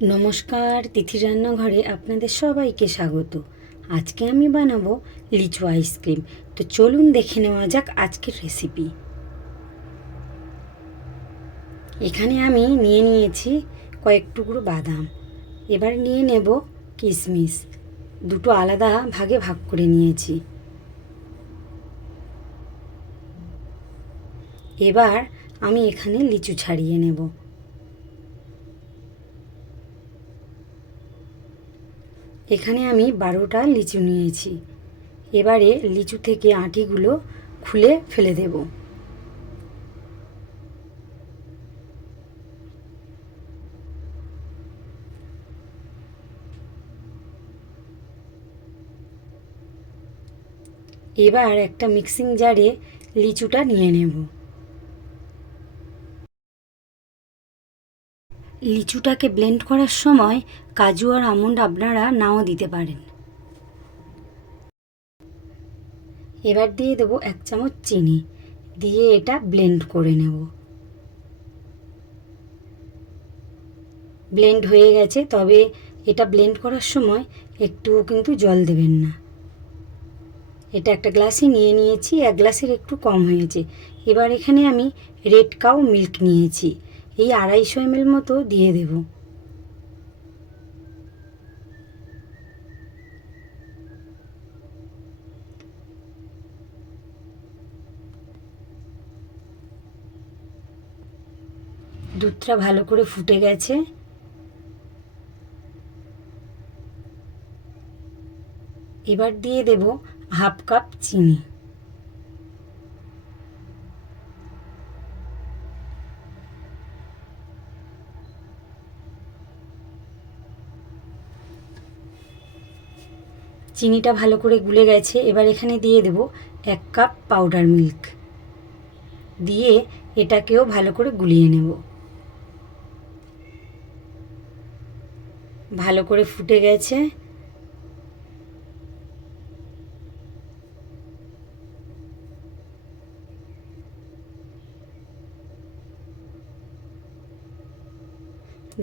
নমস্কার, তিথির রান্নাঘরে আপনাদের সবাইকে স্বাগত। আজকে আমি বানাবো লিচু আইসক্রিম। তো চলুন দেখে নেওয়া যাক আজকের রেসিপি। এখানে আমি নিয়ে নিয়েছি কয়েক টুকরো বাদাম। এবার নিয়ে নেব কিশমিশ। দুটো আলাদা ভাগে ভাগ করে নিয়েছি। এবার আমি এখানে লিচু ছাড়িয়ে নেব। এখানে আমি 12টা লিচু নিয়েছি। এবারে লিচু থেকে আঁটিগুলো খুলে ফেলে দেব। এবার একটা মিক্সিং জারে লিচুটা নিয়ে নেব। লিচুটাকে ব্লেন্ড করার সময় কাজু আর আমন্ড আপনারা নাও দিতে পারেন। এবার দিয়ে দেবো 1 চামচ চিনি, দিয়ে এটা ব্লেন্ড করে নেব। ব্লেন্ড হয়ে গেছে, তবে এটা ব্লেন্ড করার সময় একটুও কিন্তু জল দেবেন না। এটা একটা গ্লাসে নিয়ে নিয়েছি, 1 গ্লাসের একটু কম হয়েছে। এবার এখানে আমি রেড কাউ মিল্ক নিয়েছি, এই 250 ml মতো দিয়ে দেব। দুধটা ভালো করে ফুটে গেছে। এবার দিয়ে দেব 1/2 কাপ চিনি। চিনিটা ভালো করে গুলে গেছে। এবার এখানে দিয়ে দেব 1 কাপ পাউডার মিল্ক, দিয়ে এটাকেও ভালো করে গুলিয়ে নেব। ভালো করে ফুটে গেছে।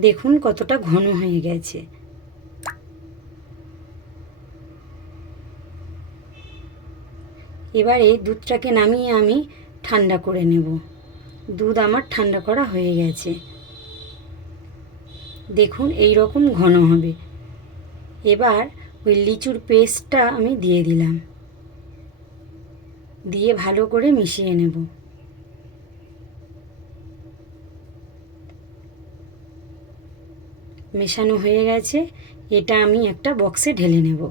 দেখুন কতটা ঘন হয়ে গেছে। এবারে দুধটাকে নামিয়ে আমি ঠান্ডা করে নেব। দুধ আমার ঠান্ডা করা হয়ে গেছে। দেখুন এই রকম ঘন হবে। এবার ওই লিচুর পেস্টটা আমি দিয়ে দিলাম, দিয়ে ভালো করে মিশিয়ে নেব। মেশানো হয়ে গেছে। এটা আমি একটা বক্সে ঢেলে নেব।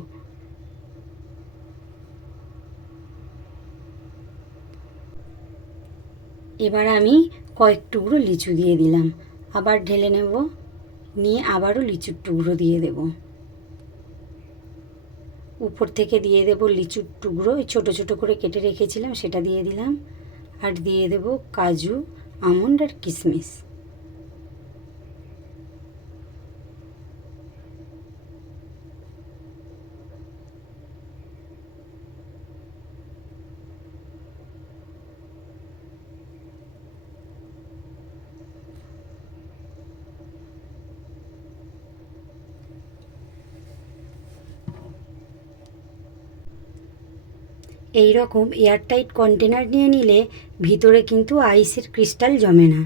এবার আমি কয়েক টুকরো লিচু দিয়ে দিলাম, আবার ঢেলে নেব, নিয়ে আবারও লিচুর টুকরো দিয়ে দেব। উপর থেকে দিয়ে দেব লিচুর টুকরো, ছোটো ছোটো করে কেটে রেখেছিলাম সেটা দিয়ে দিলাম, আর দিয়ে দেব কাজু, আমন্ড আর কিশমিশ। এই রকম এয়ারটাইট কন্টেনার নিয়ে নিলে ভিতরে কিন্তু আইসের ক্রিস্টাল জমে না,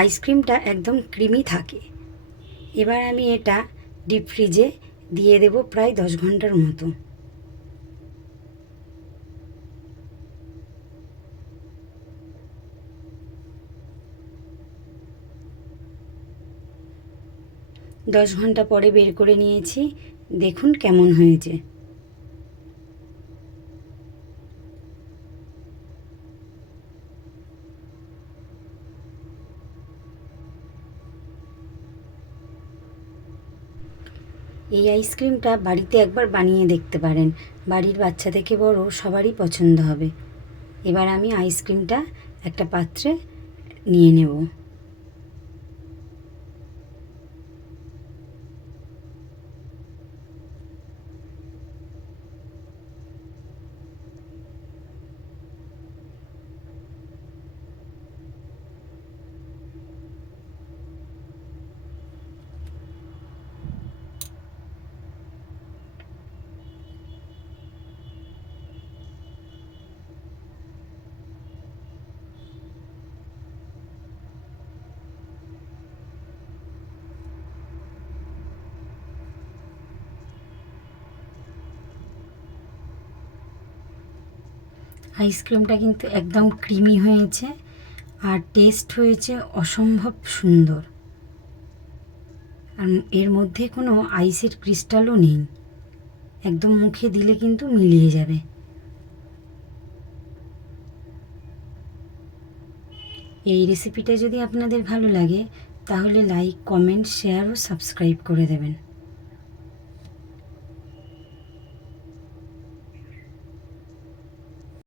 আইসক্রিমটা একদম ক্রিমি থাকে। এবার আমি এটা ডিপ ফ্রিজে দিয়ে দেব প্রায় 10 ঘন্টার মতো। দশ ঘন্টা পরে বের করে নিয়েছি, দেখুন কেমন হয়েছে। এই আইসক্রিমটা বাড়িতে একবার বানিয়ে দেখতে পারেন, বাড়ির বাচ্চা থেকে বড় সবারই পছন্দ হবে। এবার আমি আইসক্রিমটা একটা পাত্রে নিয়ে নেব। আইসক্রিমটা কিন্তু একদম ক্রিমি হয়েছে আর টেস্ট হয়েছে অসম্ভব সুন্দর। আর এর মধ্যে কোনো আইসের ক্রিস্টালও নেই, একদম মুখে দিলে কিন্তু মিলিয়ে যাবে। এই রেসিপিটা যদি আপনাদের ভালো লাগে তাহলে লাইক, কমেন্ট, শেয়ার ও সাবস্ক্রাইব করে দেবেন।